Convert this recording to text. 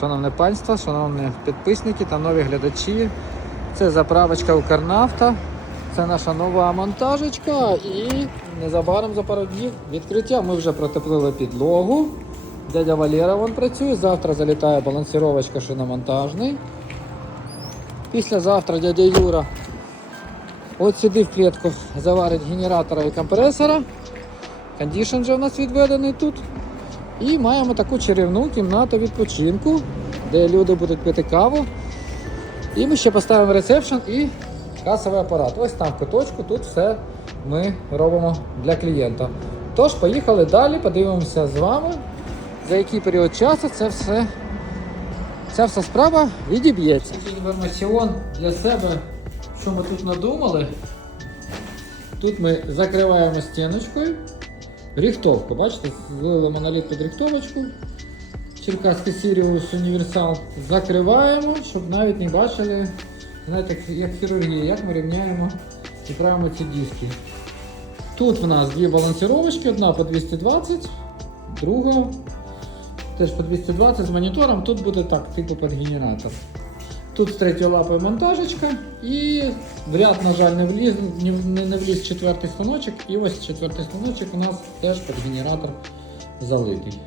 Шановне панство, шановні підписники та нові глядачі. Це заправочка Укрнафта. Це наша нова монтажечка і незабаром за пару днів відкриття. Ми вже протеплили підлогу. Дядя Валера вон працює. Завтра залітає балансіровочка шиномонтажний. Післязавтра дядя Юра от сюди в клітку заварить генератора і компресора. Кондішн вже у нас відведений тут. І маємо таку чарівну кімнату відпочинку, де люди будуть пити каву. І ми ще поставимо ресепшн і касовий апарат. Ось там в куточку, тут все ми робимо для клієнта. Тож, поїхали далі, подивимося з вами, за який період часу це все, ця вся справа відіб'ється. Інформаціон для себе, що ми тут надумали. Тут ми закриваємо стіночкою. Ріхтовку, бачите, злили моноліт під ріхтовочку. Черкаський Сіріус Універсал. Закриваємо, щоб навіть не бачили, знаєте, як- хірургія, як ми рівняємо і правимо ці диски. Тут в нас дві балансировочки, одна по 220, друга теж по 220 з монітором. Тут буде так, типу під генератор. Тут з третьої лапи монтажечка і в ряд, на жаль, не вліз, не, не, вліз четвертий станочок. І ось четвертий станочок у нас теж під генератор залитий.